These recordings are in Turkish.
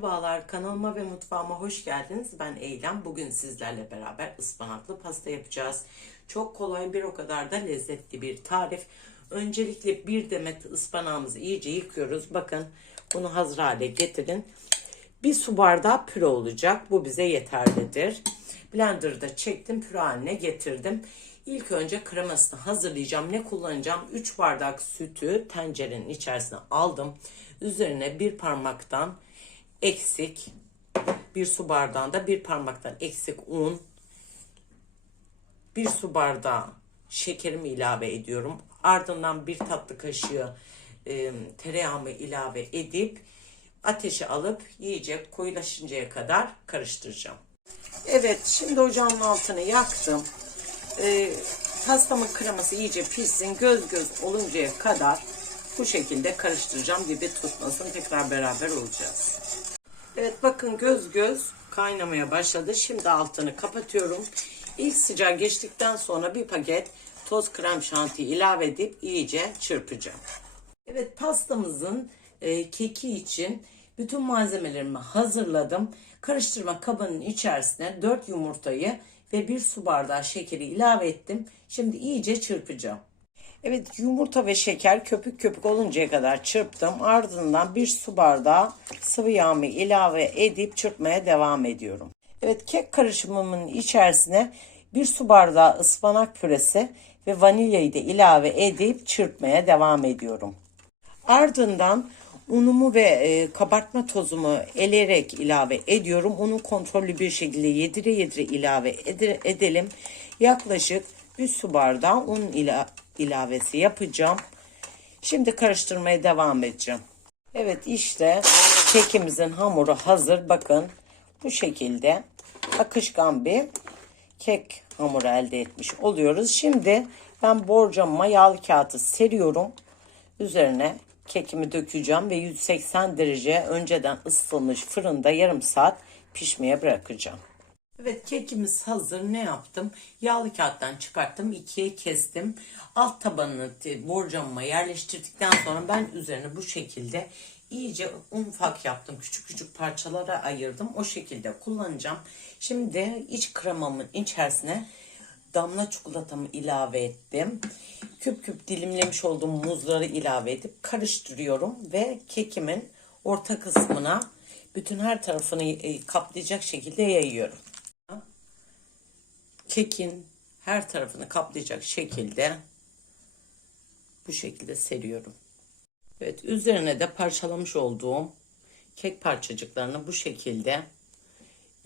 Merhabalar kanalıma ve mutfağıma hoş geldiniz. Ben Eylem. Bugün sizlerle beraber ıspanaklı pasta yapacağız. Çok kolay bir o kadar da lezzetli bir tarif. Öncelikle bir demet ıspanağımızı iyice yıkıyoruz. Bakın bunu hazır hale getirin. Bir su bardağı püre olacak. Bu bize yeterlidir. Blender'da çektim püre haline getirdim. İlk önce kremasını hazırlayacağım. Ne kullanacağım? 3 bardak sütü tencerenin içerisine aldım. Üzerine bir parmaktan eksik bir su bardağında bir parmaktan eksik un bir su bardağı şekerimi ilave ediyorum. Ardından bir tatlı kaşığı e, tereyağımı ilave edip ateşe alıp iyice koyulaşıncaya kadar karıştıracağım. Evet şimdi ocağın altını yaktım. E, pastamın kreması iyice pişsin göz göz oluncaya kadar bu şekilde karıştıracağım gibi tutmasın tekrar beraber olacağız. Evet bakın göz göz kaynamaya başladı. Şimdi altını kapatıyorum. İlk sıcağı geçtikten sonra bir paket toz krem şanti ilave edip iyice çırpacağım. Evet pastamızın e, keki için bütün malzemelerimi hazırladım. Karıştırma kabının içerisine 4 yumurtayı ve 1 su bardağı şekeri ilave ettim. Şimdi iyice çırpacağım. Evet yumurta ve şeker köpük köpük oluncaya kadar çırptım. Ardından bir su bardağı sıvı yağımı ilave edip çırpmaya devam ediyorum. Evet kek karışımımın içerisine bir su bardağı ıspanak püresi ve vanilyayı da ilave edip çırpmaya devam ediyorum. Ardından unumu ve e, kabartma tozumu eleyerek ilave ediyorum. Unu kontrollü bir şekilde yedire yedire ilave ede- edelim. Yaklaşık 3 su bardağı un ila ilavesi yapacağım. Şimdi karıştırmaya devam edeceğim. Evet işte kekimizin hamuru hazır. Bakın bu şekilde akışkan bir kek hamuru elde etmiş oluyoruz. Şimdi ben borcamıma yağlı kağıtı seriyorum. Üzerine kekimi dökeceğim ve 180 derece önceden ısıtılmış fırında yarım saat pişmeye bırakacağım. Evet kekimiz hazır. Ne yaptım? Yağlı kağıttan çıkarttım. ikiye kestim. Alt tabanını borcamıma yerleştirdikten sonra ben üzerine bu şekilde iyice un ufak yaptım. Küçük küçük parçalara ayırdım. O şekilde kullanacağım. Şimdi iç kremamın içerisine damla çikolatamı ilave ettim. Küp küp dilimlemiş olduğum muzları ilave edip karıştırıyorum ve kekimin orta kısmına bütün her tarafını e, kaplayacak şekilde yayıyorum kekin her tarafını kaplayacak şekilde bu şekilde seriyorum. Evet üzerine de parçalamış olduğum kek parçacıklarını bu şekilde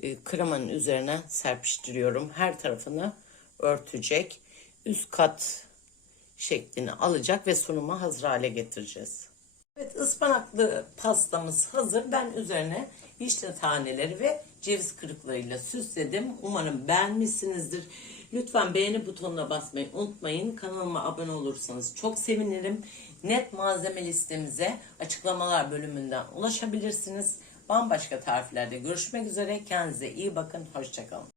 e, kremanın üzerine serpiştiriyorum. Her tarafını örtecek. Üst kat şeklini alacak ve sunuma hazır hale getireceğiz. Evet ıspanaklı pastamız hazır. Ben üzerine vişne taneleri ve ceviz kırıklarıyla süsledim. Umarım beğenmişsinizdir. Lütfen beğeni butonuna basmayı unutmayın. Kanalıma abone olursanız çok sevinirim. Net malzeme listemize açıklamalar bölümünden ulaşabilirsiniz. Bambaşka tariflerde görüşmek üzere. Kendinize iyi bakın. Hoşçakalın.